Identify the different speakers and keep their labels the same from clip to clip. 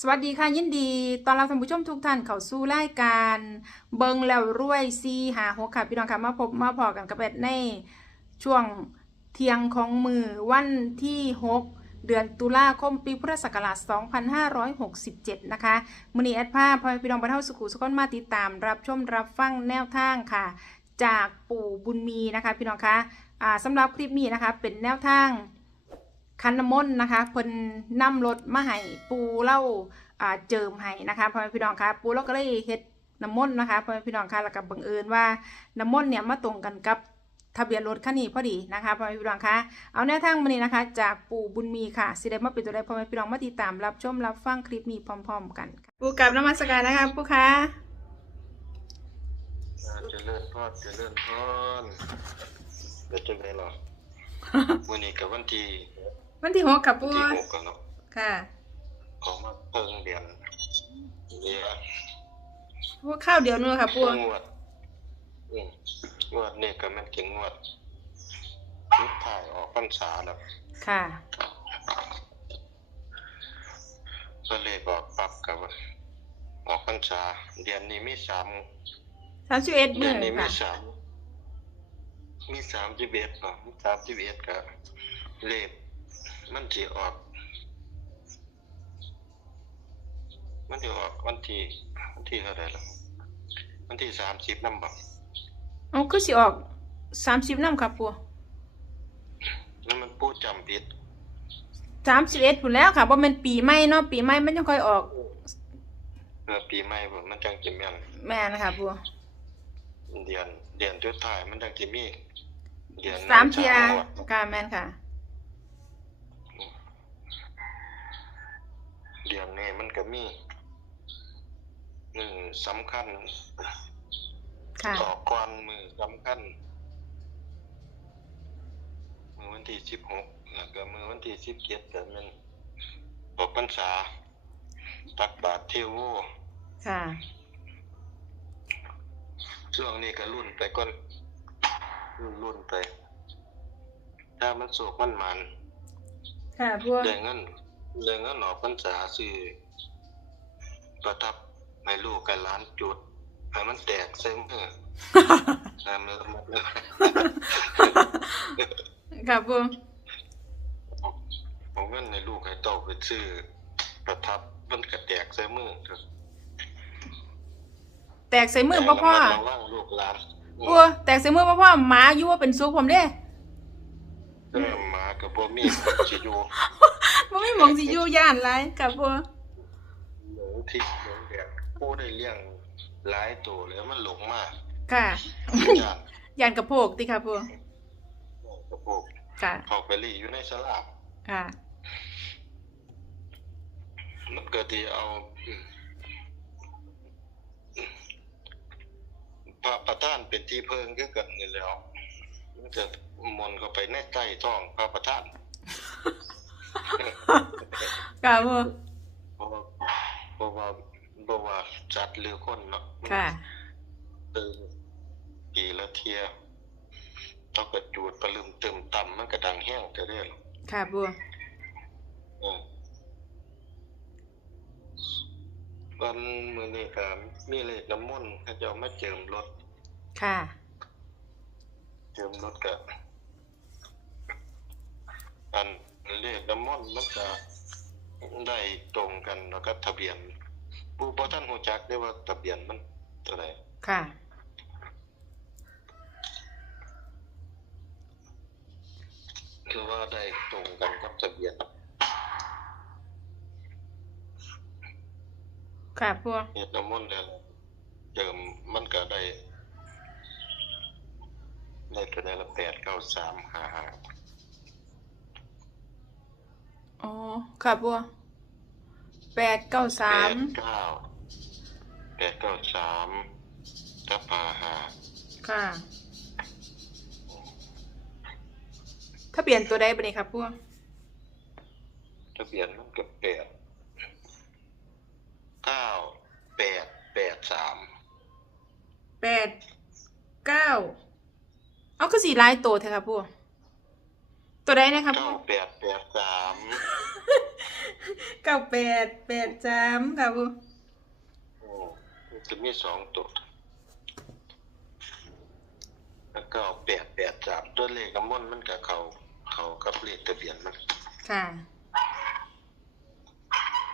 Speaker 1: สวัสดีค่ะยินดีตอนเรับท่านผู้ชมทุกท่านเข้าสู่รายการเบิงแล้วรวยซีหาหกค่ะพี่น้องค่ะมาพบมาพอกันกับแบดในช่วงเที่ยงของมือวันที่ 6 เดือนตุลาคมปีพุทธศักราช 2567 นะคะมือนี้แอดภาพพอพี่น้องบรรเทาสุขุสุขนมาติดตามรับชมรับฟังแนวทางค่ะ จากปู่บุญมีนะคะพี่น้องคะอ่าสำหรับคลิปนี้นะคะเป็นแนวทาง คันน้ำมนต์นะคะเพิ่นนำรถมาให้ปูเล่าอ่าเจิมให้นะคะพ่อแม่พี่น้องคะปูเราก็เลยเฮ็ดน้ำมนต์นะคะพ่อแม่พี่น้องคะแล้วก็บังเอิญว่าน้ำมนต์เนี่ยมาตรงกันกับทะเบียนรถคันนี้พอดีนะคะพ่อแม่พี่น้องคะเอาแนวทางมานี้นะคะ จากปู่บุญมีค่ะสิได้มาเป็นตัวใดพ่อแม่พี่น้องมาติดตามรับชมรับฟังคลิปนี้พร้อม ๆ กันค่ะปู่กับนมัสการนะคะปู่คะ
Speaker 2: อ่าเจริญพรเจริญพรเป็นจังได๋ล่ะมื้อนี้ก็วันที่
Speaker 1: วันที่หกค่ะปู่
Speaker 2: ที่หกกันเนาะ
Speaker 1: ค่ะ
Speaker 2: ของมาเพิ่งเดือนเดือน
Speaker 1: ปู่ข้าวเดียวนู่นค่ะปู่
Speaker 2: งวดอืมงวดนี้ก็แม่นเก่งงวดนิดถ่ายออกพรรษาแล้ว
Speaker 1: ค่ะ
Speaker 2: ก็เลยบอกปรับกับว่าออกพรรษาเดือนนี้มีสาม
Speaker 1: สามสิบเอ็ด
Speaker 2: เดื
Speaker 1: มื้
Speaker 2: อ
Speaker 1: อน
Speaker 2: นี้มี
Speaker 1: ค่ะ
Speaker 2: สามมีสามสิบเอ็ดป่ะมีสามสิบเอ็ดก็เลข มันสิออก มันสิออกวันที่วันที่เท่าไหร่ล่ะวันที่สามสิบนำบ่
Speaker 1: เอาคือสิออกสามสิบน้ำค่ะปู่
Speaker 2: นั่นมันปูจำผิด
Speaker 1: สามสิบเอ็ดผุนแล้วค่ะว่ามันปีใหม่เนาะปีใหม่มันจะค่อยออก
Speaker 2: เมื่อปีใหม่บ่มันจังสิแม่น
Speaker 1: แม่นะคะปู
Speaker 2: เดือนเดือนสุดท้ายมันจังสิมีเดือน
Speaker 1: สามเทีย
Speaker 2: งวด
Speaker 1: ค่ะแม่นค่ะ
Speaker 2: เดือนนี้มันก็มีหนึ่งสำคัญ
Speaker 1: ค่ะ
Speaker 2: ต่อก่อนมือสำคัญ มือวันที่สิบหกแล้วก็มือวันที่สิบเจ็ดก็มันออกพรรษา ตักบาตรเทโว
Speaker 1: ค่ะ
Speaker 2: ช่วงนี้ก็รุ่นไปก่อนรุ่นรุ่นไป ถ้ามันโศกมันมัน
Speaker 1: ค่ะปู
Speaker 2: ได้เงิน ได้เงินออกพรรษาซื้อประทับให้ลูกกับหล้านจุดให้มันแตกเส้นเออให้มันมัน
Speaker 1: ค่ะปู
Speaker 2: ผมเงินในลูกให้เต้าไปซื้อประทับมันก็แตกใส่มือเถอะ
Speaker 1: แตกใส่มือพ่อพ่อ
Speaker 2: แต่ระวังลูกหลาน
Speaker 1: ปูแตกใส่มือพ่อพ่อหมาอยู่ว่าเป็นซุกผมเด้
Speaker 2: เออหมากับบ่มีสิอยู่
Speaker 1: มันไม่มองสิอยู่ย่านไรค่ะปู
Speaker 2: หลงทิศหลงแดดผู้ได้เลี้ยงหลายตัวแล้วมันหลงมาก
Speaker 1: ค่ะ
Speaker 2: ญาติ
Speaker 1: ย่านกระโพกติค่ะปู
Speaker 2: กระโปก
Speaker 1: ค่ะ
Speaker 2: เขาไปรีอยู่ในสลา
Speaker 1: ค่ะ
Speaker 2: มันก็ที่เอาอืมพระประธานเป็นที่เพิงคือกันนี่แหล้วมันจะมนต์เข้าไปในใต้ท้องพระประธาน
Speaker 1: ค่ะปู
Speaker 2: เพราะว่าเพราะว่าเพราะว่าจัดหรือคนเนาะมัน
Speaker 1: ค่ะ
Speaker 2: ตื่นปีละเทียต้องกระจูดประลืมเติมต่ำมันก็ดังแห้งแต่เรื่อย
Speaker 1: ค่ะปู
Speaker 2: เออวันมื้อนี้ก็มีเลขน้ำมนต์เขาเจะมาเจิมรถ
Speaker 1: ค่ะ
Speaker 2: เจิมรถก็อันเลข น้ำมนต์มันก็ได้ตรงกันแล้วก็ทะเบียนผู้บ่ท่านรู้จักได้ว่าทะเบียนมันเท่าไหร่
Speaker 1: ค่ะ
Speaker 2: คือว่าได้ตรงกันกับทะเบียน
Speaker 1: ค่ะปู
Speaker 2: เฮ็ดน้ำมนต์แล้วเจิมมันก็ได้ได้ตัวได้ละ8 9 3 5 5
Speaker 1: อ๋อ ค่ะปูแปดเก้าสาม
Speaker 2: แปดเก้าแปดเก้าสามทับหาหา
Speaker 1: ค่ะ ถ้าเปลี่ยนตัวใดบันนี้ครับพวก
Speaker 2: ทะเบียนมันก็แปดเก้าแปดแปดสาม
Speaker 1: แปดเก้าเอาก็สี่ลายตัวเถอะครับพวก ตัวใดนะครับพ
Speaker 2: เก้าว
Speaker 1: ก
Speaker 2: แปดแปดสาม
Speaker 1: เก้าแปดแปดสามค่ะปู
Speaker 2: อืมมันจะมีสองตัวแล้วก็แปดแปดสามตัวเลขน้ำมนต์มันกับเขาเขากับเลขทะเบียนมัน
Speaker 1: ค่ะ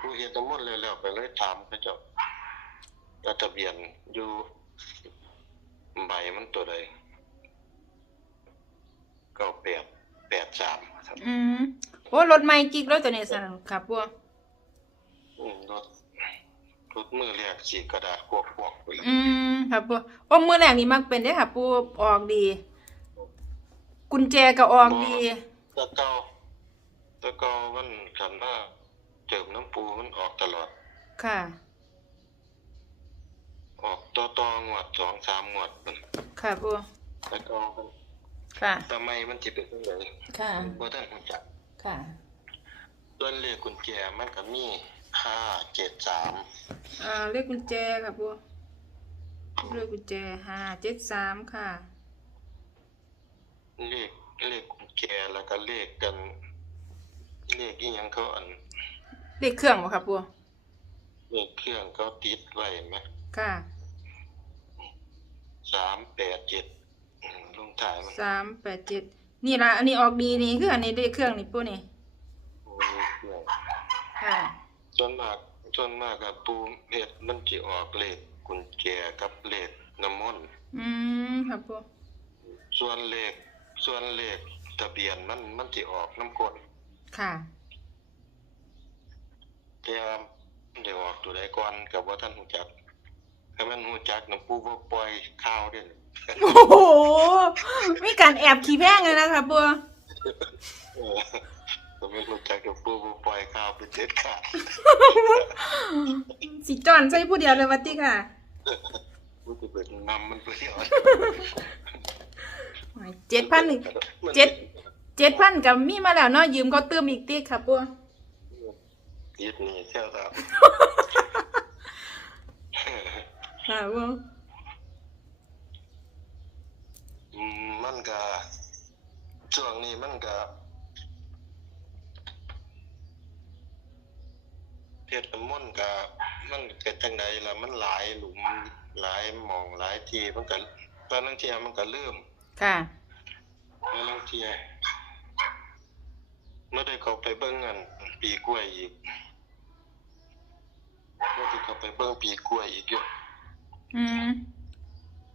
Speaker 2: ผู้เฮ็ดน้ำมนต์เลยแล้วไปเลยถามเขาเจ้าว่าทะเบียนอยู่ใบมันตัวใดเก้าแปด แปดสามครับ
Speaker 1: อืมโอ้รถไม่จิกแล้วตัวนี้สั่นค่ะปู
Speaker 2: อืมรถรถมือเรียกสีกระดาษกวกๆไปเลย
Speaker 1: อืมค่ะปูโอ้มือแรกนี่มักเป็นได้อค่ะปูออกดี กุญแจก็ออกดี
Speaker 2: ตะเกาตะเกามันคันว่าเจิมน้ำปูมันออกตลอด
Speaker 1: ค่ะ
Speaker 2: ออกต่อต่องวดสองสามงวดมัน
Speaker 1: ค่ะปู
Speaker 2: ตะเกามัน
Speaker 1: ค่ะ
Speaker 2: ทำไมมันจิเป็นจังได
Speaker 1: ค่ะ
Speaker 2: บ่ทันรู้จัก
Speaker 1: ค่ะ
Speaker 2: ส่วนเลขกุญแจมันก็มีห้าเจ็ดสาม
Speaker 1: อ่าเลขกุญแจค่ะปูเลขกุญแจห้าเจ็ดสามค่ะ
Speaker 2: เลขเลขกุญแจแล้วก็เลขกัน เลขอีหยังเขาอัน
Speaker 1: เลขเครื่องบ่ค่ะปู
Speaker 2: เลขเครื่องเขาติดไว้ไหม
Speaker 1: ค่ะ
Speaker 2: สามแปดเจ็ด อืมลงท้ายมัน
Speaker 1: สามแปดเจ็ดนี่ละอันนี้ออกดีนี่คืออันนี้เลขเครื่องนี่ปูนี่
Speaker 2: มีเครื่อง
Speaker 1: ค่ะ
Speaker 2: ส่วนมากส่วนมากกับปูเฮ็ดมันสิออกเลขกุญแจกับเลขน้ำมนต์
Speaker 1: อืมค่ะปู
Speaker 2: ส่วนเลขส่วนเลขทะเบียนมันมันสิออกน้ำกด
Speaker 1: ค่ะ
Speaker 2: แต่มันได้ออกตัวใดก่อนกับว่าท่านฮู้จักถ้ามันฮู้จักน้ำปูบ่ปล่อยข่าวเด้อ
Speaker 1: โอ้โหมีการแอบขี่แพงเลยนะคะปู
Speaker 2: เออถ้ามันฮู้จักน้ำปูบ่ปล่อยข่าวเป็นเด็ดขาด
Speaker 1: สิจอนใส่ผู้เดียวเลยวัติค่ะ
Speaker 2: กูสิเป็นนำมันไปเที่ยว
Speaker 1: เจ็ดพันเจ็ดเจ็ดพันกับมีมาแล้วเนาะยืมเขาเติมอีกติค่ะปู
Speaker 2: ติดหนี่เที่ยวครับ
Speaker 1: ค่ะปู
Speaker 2: อืมมันก็ช่วงนี้มันก็เทศน้ำมนต์ก็มันเกิดจังใดล่ะมันหลายหลุมหลายหม่องหลายที่มันก็ตอนนั้นเที่ยมันก็เริ่ม
Speaker 1: ค่ะ
Speaker 2: ตอนนั้นเที่ยเมื่อได้เขาไปเบิ่งอันปีกล้วยอีกเมื่อได้เขาไปเบิ่งปีกล้วยอีกอยู่
Speaker 1: อืม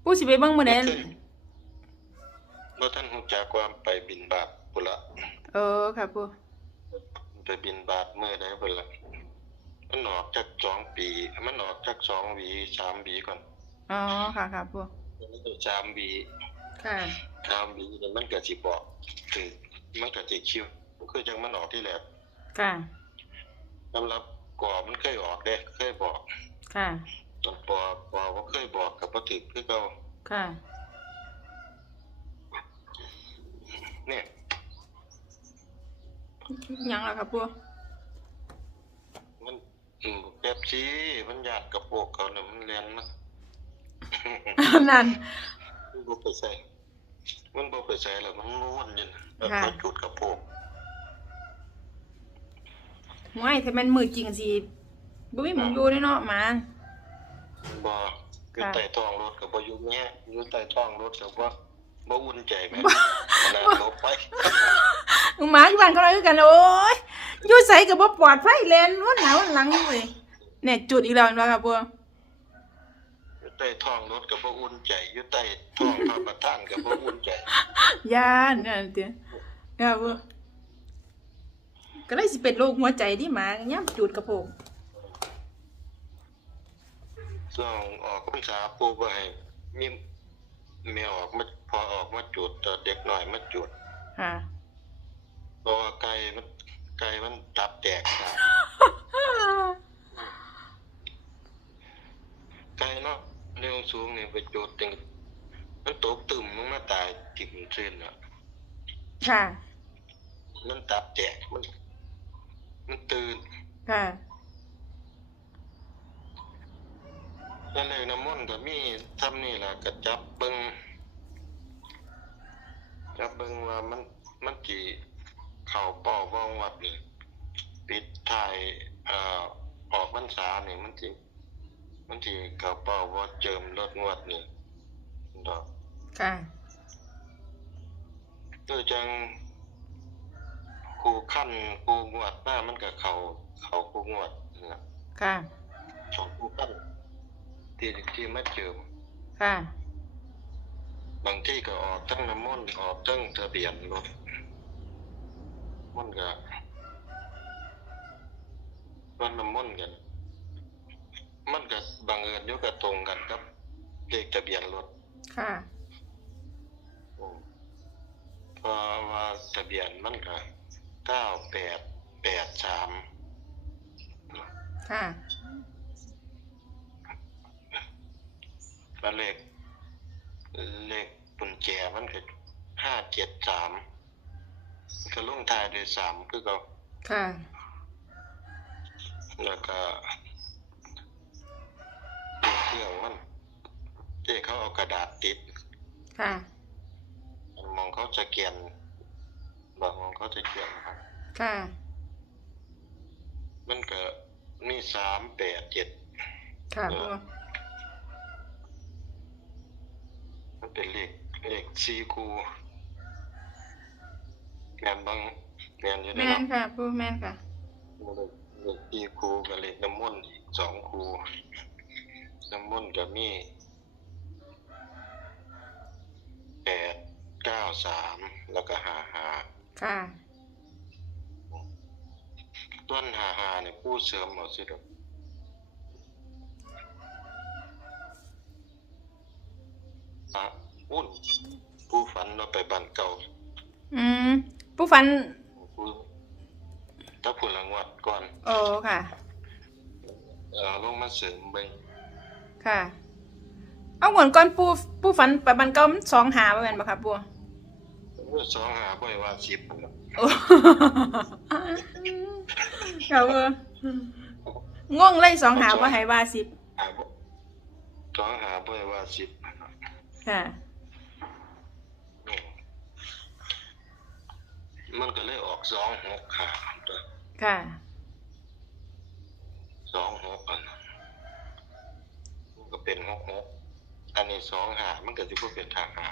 Speaker 1: ปูสิไปเบิ่งมื้อใด
Speaker 2: เมื่อท่านรู้จักความไปบินบาตพุ่นละ
Speaker 1: เออค่ะปู
Speaker 2: ไปบินบาทเมื่อใดเพิ่นล่ะมันออกจากสองปี มันออกจากสองหวีสามหวีก่อน
Speaker 1: อ๋อค่ะค่ะปู
Speaker 2: มันก็สามหวี
Speaker 1: ค่ะ
Speaker 2: สามหวีเนี่ยมันก็สิบอกถึงมันก็สิคิวคือจังมันออกที่แรก
Speaker 1: ค่ะ
Speaker 2: สำหรับก่อมันเคยออกเด้เคยบอก
Speaker 1: ค่ะ
Speaker 2: ตอนปอปอบ่เคยบอกกับบ่ถึกคือเก่า
Speaker 1: ค่ะ
Speaker 2: เนี่ย
Speaker 1: หยังล่ะค่ะปู
Speaker 2: มันอืมแป๊บซี่มันยากกับโปกเขาน่ะมันเรียนมัน
Speaker 1: นั่น
Speaker 2: มันบ่ไปใส่มันบ่ไปใส่แล้วมันม้วนอยู่นะแล้ว
Speaker 1: ค่ะ
Speaker 2: เขาจุดกับโปก
Speaker 1: ห่วยถ้ามันมือจริงสิบ่มีหมึงอยู่เด้เนาะหมา
Speaker 2: บ่อยู่
Speaker 1: ค่ะ
Speaker 2: ใต้ท้องรถก็บ่อยู่แง่อยู่ใต้ท้องรถก็บ่ บ่อุ่นใจแม่ขนาดลบไป
Speaker 1: หมาอยู่บ้านเขาเลยคือกันโอ้ยอยู่ไสก็บ่ปลอดภัยแลนวนหน้าวนหลังอยู่เว้ยเนี่ยจุดอีกแล้วเห็นบ่ครับปู
Speaker 2: อยู่ใต้ท้องรถก็บ่อุ่นใจอยู่ใต้ท้องพระประธานก็บ่อุ่นใจ
Speaker 1: ย่านนั่นติครับปูก็เลยสิเป็นโรคหัวใจที่หมาย่ํจุดกระโปง
Speaker 2: ช่วงออกพรรษาปู่บ่ให้มี แม่ออกมาพอออกมาจุดแต่เด็กน้อยมาจุด
Speaker 1: ค่ะ
Speaker 2: เพราะว่าไก่มันไก่มันตับแตกครับไก่เนาะเร็วสูงนี่ไปจุดจังมันตกตึมมันมาตายจิ่มซื่นน่ะ
Speaker 1: ค่ะ
Speaker 2: มันตับแตกมัน มันตื่น
Speaker 1: ค่ะ
Speaker 2: แล้วเลยน้ำมนต์ก็มีทำนี่แหละก็จับเบิงจับเบิงว่ามันมันจีเข่าเป้าว่องวัดนี่ปิดท้ายเอ่อออกพรรษาเนี่ยมันสิมันสิกระเป๋าว่าเจิมรถงวดนี่ดอก
Speaker 1: ค่ะ
Speaker 2: คือจังครูขั้นครูงวดหน้ามันก็เข่าเข่าครูงวดนั่นล่ะ
Speaker 1: ค่ะ
Speaker 2: สองครูขั้น ที่ที่มาเจิม
Speaker 1: ค่ะ
Speaker 2: บางที่ก็ออกตั้งน้ำมนต์ออกตั้งทะเบียนรถมันก็วันน้ำมนต์กัน มันก็บังเอิญอยู่กับตรงกันครับเลขทะเบียนรถ
Speaker 1: ค่ะ
Speaker 2: อืมเพราะว่าทะเบียนมันก็เก้าแปดแปดสาม
Speaker 1: ค่ะ
Speaker 2: แล้วเลขเลขกุญแจมันก็ห้าเจ็ดสามก็ลงท้ายด้วยสามคือก็
Speaker 1: ค่ะ
Speaker 2: แล้วก็เครื่องมันที่เขาเอากระดาษติด
Speaker 1: ค่ะ
Speaker 2: มองเขาจะเกียนบางมองเขาจะเกียนครับ
Speaker 1: ค่ะ
Speaker 2: มันก็มีสามแปดเจ็ด
Speaker 1: ค่ะปู
Speaker 2: มันเป็นเลขเลขสี่คูแมนบางแมนอยู่ใน
Speaker 1: แม่น
Speaker 2: เนาะ
Speaker 1: ค่ะปูแม่นค่ะ
Speaker 2: เลขเลขสี่คูกับเลขน้ำมนต์อีกสองคูน้ำมนต์ก็มีแปดเก้าสามแล้วก็หาหา
Speaker 1: ค่ะ
Speaker 2: ต้นหาหาเนี่ยผู้เสริมหมดสิดอก อะอุ่นผู้ฝันเราไปบ้านเก่า
Speaker 1: อืมปูฝัน
Speaker 2: ผู้ถ้าผุนละงวดก่อน
Speaker 1: โอ้ค่ะ
Speaker 2: เออลงมาเสริมเบิ่ง
Speaker 1: ค่ะ เอาเหมือนก่อนปูปูฝันไปบันเก่ามันสองหาบ่แม่นบ่ค่ะปู
Speaker 2: เมื่อสองหาบ่อยว่าสิบครับ
Speaker 1: โอ้ค่ะปูงงเลยสองหาบ่ให้ว่าสิบ
Speaker 2: หาบ่สองหาบ่อยว่าสิบ
Speaker 1: ค่ะ
Speaker 2: อืมมันก็เลยออกสองหกหา
Speaker 1: ค่ะ
Speaker 2: สองหกอันนั้นมันก็เป็นหกหกอันนี้สองหามันก็จะบ่เป็นทางหา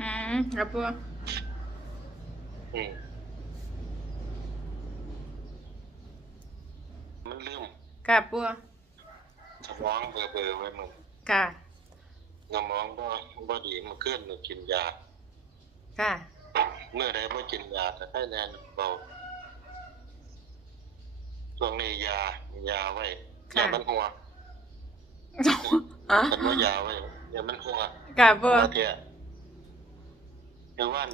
Speaker 1: อืมครับปู
Speaker 2: อืมมันลืม
Speaker 1: ค่ะปู
Speaker 2: สมองเบอเบอไว้มึง
Speaker 1: ค่ะ
Speaker 2: สมองบ่บ่ดีเมันเคลื่อนกินยา
Speaker 1: ค่ะ
Speaker 2: เมื่อใดบ่กินยาจะให้แน่นเบาช่วงนี้ยายาไว้
Speaker 1: ค่ะ
Speaker 2: ยามันหัว
Speaker 1: อ๋อ
Speaker 2: ฉันว่ายาไว้ยามันหัว
Speaker 1: ค่ะปู
Speaker 2: ว่าเถอะเมื่อวาน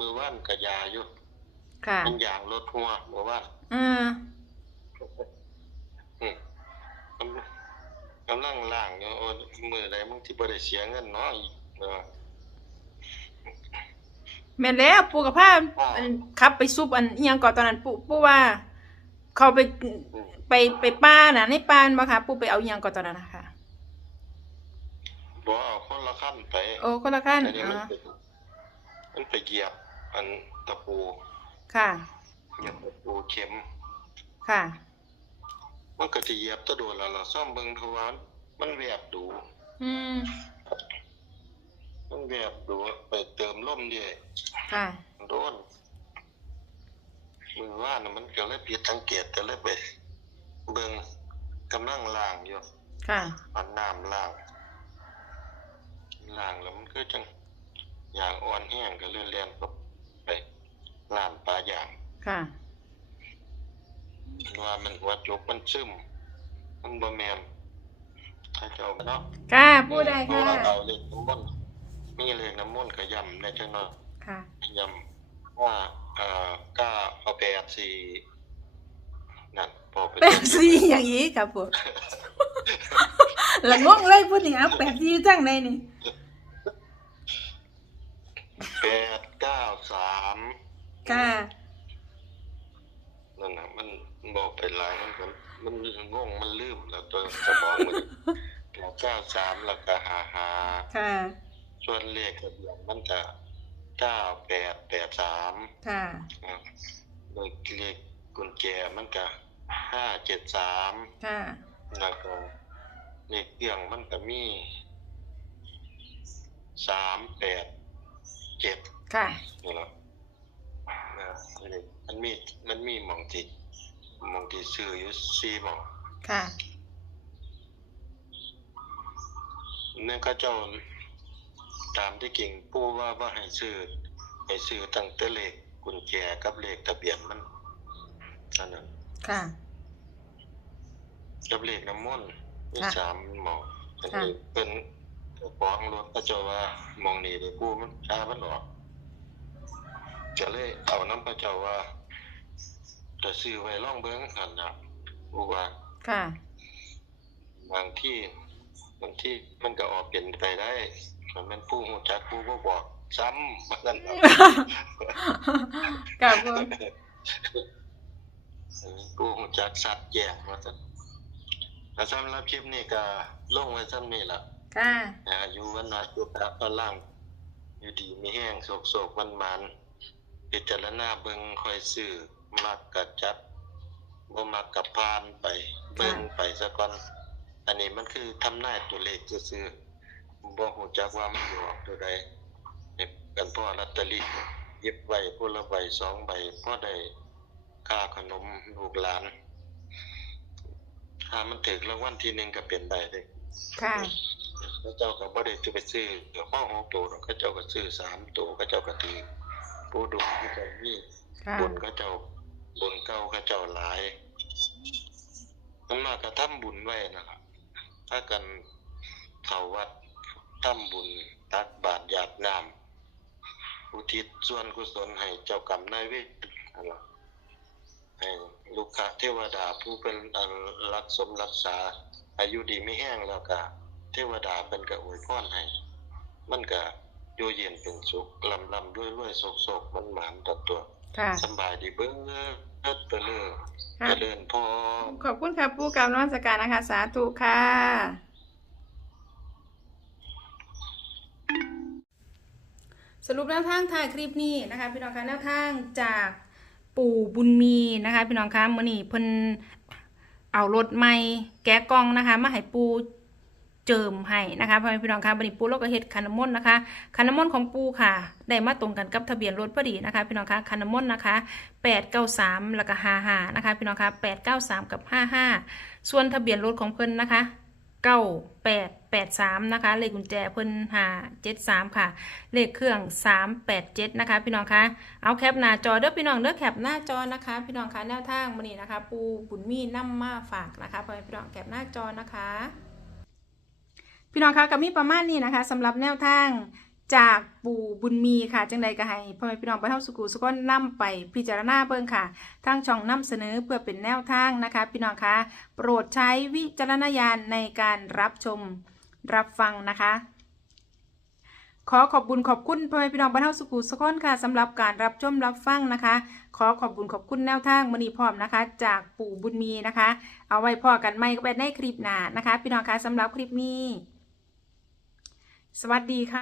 Speaker 2: มือว่านกับยาอยู่
Speaker 1: ค่ะ
Speaker 2: มันยางลดหัวเมื่อวาน
Speaker 1: อืม
Speaker 2: อืมกำ กำลังล่างอยู่โอ้มือใดมึงสิบ่ได้เสียเงินเนาะอีกเออ
Speaker 1: แม่นแล้วปูกับผ้า
Speaker 2: อ่า
Speaker 1: อันขับไปซุปอันอิหยังก่อนตอนนั้นปูปูว่า เขาไป
Speaker 2: อืม
Speaker 1: ไปไปป้าน่ะในป้านบ่คะปูไปเอาอิหยังก่อนตอนนั้นนะคะ
Speaker 2: บ่เอาคนละขั้นไป
Speaker 1: โอ้คนละขั้น
Speaker 2: แต่นี่
Speaker 1: อ๋
Speaker 2: มัน
Speaker 1: อ
Speaker 2: ไปมันไปเหยียบอันตะปู
Speaker 1: ค่ะ
Speaker 2: เหยียบตะปูเข็ม
Speaker 1: ค่ะ
Speaker 2: มันก็สิเหยียบตะโดนแล้วล่ะซ่อมเบิ่งทวารมันแวบดู
Speaker 1: อืม
Speaker 2: มันแวบดูไปเติมลมเดียว
Speaker 1: ค่ะ
Speaker 2: โดนมือว่านะมันก็เลยผิดสังเกตก็เลยไปเบิ่งกำลังล้างอยู่
Speaker 1: ค่ะ
Speaker 2: เอาน้ำล้างล้างแล้วมันก็จังอย่างอ่อนแห้งก็เลื่อนเลียนก็ไปล้างปลาอย่าง
Speaker 1: ค่ะ
Speaker 2: ว่ามันหัวจุกมันซึมมันบ่แม่นถ้าเจ้าเนาะ
Speaker 1: ค่ะปูได้
Speaker 2: เพ
Speaker 1: ค่ะ
Speaker 2: ราะว่าเอาเลขน้ำมนต์มีเลขน้ำมนต์ก็ย่ำในจังเนาะ
Speaker 1: ค่ะ
Speaker 2: ย้ำว่าเอ่อก้าเอาแปดสี่นั่นพอไป
Speaker 1: แปดสี่อย่างนี้ค่ะปูละงงเลยพูดถึงเอาแปดสี่จังเลยนี่
Speaker 2: แปดเก้าสาม
Speaker 1: ค่ะ
Speaker 2: นั่นนะมันบอกไปหลายมันก็มันงงมันลืมแล้วตัวสมองมันแปดเก้า สามแล้วก็หาหา
Speaker 1: ค่ะ
Speaker 2: ส่วนเลขทะเบียนมันก็เก้าแปดแปดสาม
Speaker 1: ค่ะ
Speaker 2: อ่าเลขเลขกุญแจมันก็ห้าเจ็ดสาม
Speaker 1: ค่ะ
Speaker 2: แล้วก็เลขเครื่องมันก็มีสามแปดเจ็ด
Speaker 1: ค่ะ
Speaker 2: นี่แหละนะนี่มันมีมันมีหมองที่หมองที่ซื้ออยู่สี่หมอง
Speaker 1: ค่ะ
Speaker 2: นั่นเขาเจ้าตามที่เก่งปูว่าว่าให้ซื้อให้ซื้อตั้งแต่เลขกุญแจกับเลขทะเบียนมันเท่านั้น
Speaker 1: ค่ะ
Speaker 2: กับเลขน้ำมนต์มี
Speaker 1: ค่ะ
Speaker 2: สามหมองอัน
Speaker 1: ค่ะ
Speaker 2: นี้เป็นฟ้องรถเขาเจ้าว่าหมองนี้เลยปูมันช้ามันออกก็เลยเอาน้ำพระเจ้าว่าจะซื้อไว้ล่องเบิ้งหันนะปูว่า
Speaker 1: ค่ะ
Speaker 2: บางที่ บางที่มันก็ออกเปลี่ยนไปได้มันเป็นผู้หูจักผู้บ่บอกซ้ำมันนั่นน่ะ
Speaker 1: กับปู
Speaker 2: ผู้หูจักสัตว์แยกว่าซั่นแล้วสำหรับคลิปนี้ก็ลงไว้ซ้ำนี่ล่ะ
Speaker 1: ค่ะ
Speaker 2: อาอยู่วันนาจุกะพลังอยู่ดีมีแห้งโศกโศกมันมันพิจารณาเบิ่งค่อยซื้อมักกะจัดบ่มักกะพานไป เบิ่งไปซะก่อน อันนี้มันคือทำนายตัวเลขซื่อๆบ่ฮู้จักว่ามันสิออกตัวใดเฮ็ดกันพ่อลอตเตอรี่เก็บไว้ผู้ละใบสองใบพอได้ค่าขนมลูกหลาน ถ้ามันถึกรางวัลที่หนึ่งก็เป็นได้เด้
Speaker 1: ค่ะ
Speaker 2: พระเจ้าก็บ่ได้จะไปซื้อเดี๋ยวข้อหกตัวหรอกเขาเจ้าก็ซื้อสามตัวเขาเจ้าก็ถือผู้ดุเขาเจ้ามี
Speaker 1: ค่ะ
Speaker 2: บุญเขาเจ้าบุญเก่าเขาเจ้าหลายมันมากก็ทำบุญไว้นะครับ ถ้ากันเข้าวัดทำบุญตักบาตรหยาดน้ำอุทิศส่วนกุศลให้เจ้ากรรมนายเวรนั่นล่ะให้ลูกค้าเทวดาผู้เป็นอันรักสมรักษา อายุดีไม่แห้งแล้วก็เทวดาเป็นก็อวยพรให้ มันก็อยู่เย็นเป็นสุขลำลำด้วยด้วยโศกโศกมันหมานตัดตัว
Speaker 1: ค่ะ
Speaker 2: สำบายดีเบิ้ง เอิดไปเลย
Speaker 1: ค่ะ
Speaker 2: เจริญพร
Speaker 1: ขอบคุณค่ะปูกราบนมัสการนะคะ สาธุค่ะ สรุปแนวทางถ่ายคลิปนี้นะคะ พี่น้องคะแนวทางจากปู่บุญมีนะคะ พี่น้องคะมื่อนี้เพิ่นเอารถใหม่แกะกล่องนะคะ มาให้ปูเจิมให้นะคะพ่อแม่พี่น้องคะบันนี้ปูแล้วก็เฮ็ดคันน้ำมนต์นะคะคันน้ำมนต์ของปูค่ะ ได้มาตรงกันกับทะเบียนรถพอดีนะคะพี่น้องคะคันน้ำมนต์นะคะ893แล้วก็55นะคะพี่น้องคะ893กับ55ส่วนทะเบียนรถของเพิ่นนะคะ9883นะคะเลขกุญแจเพิ่น573ค่ะ เลขเครื่อง387นะคะ พี่น้องคะเอาแคปหน้าจอเด้อพี่น้องเด้อแคปหน้าจอนะคะ พี่น้องคะแนวทางมื้อนี้นะคะ ปูบุญมีนํมาฝากนะคะพ่อแม่พี่น้องแคปหน้าจอนะคะ พี่น้องคะก็มีประมาณนี้นะคะสำหรับแนวทางจากปู่บุญมีค่ะ จังใดก็ให้พ่อแม่พี่น้องไปเท่าสุกุสุกนนำไปพิจารณาเบิ่งค่ะทางช่องนำเสนอเพื่อเป็นแนวทางนะคะ พี่น้องคะโปรดใช้วิจารณญาณในการรับชมรับฟังนะคะ ขอขอบบุญขอบคุณพ่อแม่พี่น้องบ้านเฮาสุขุสุขนค่ะสำหรับการรับชมรับฟังนะคะ ขอขอบบุญขอบคุณแนวทางมณีพร้อมนะคะ จากปู่บุญมีนะคะ เอาไว้พอกันไม่ก็ไปในคลิปหน้านะคะ พี่น้องคะสำหรับคลิปนี้ สวัสดีค่ะ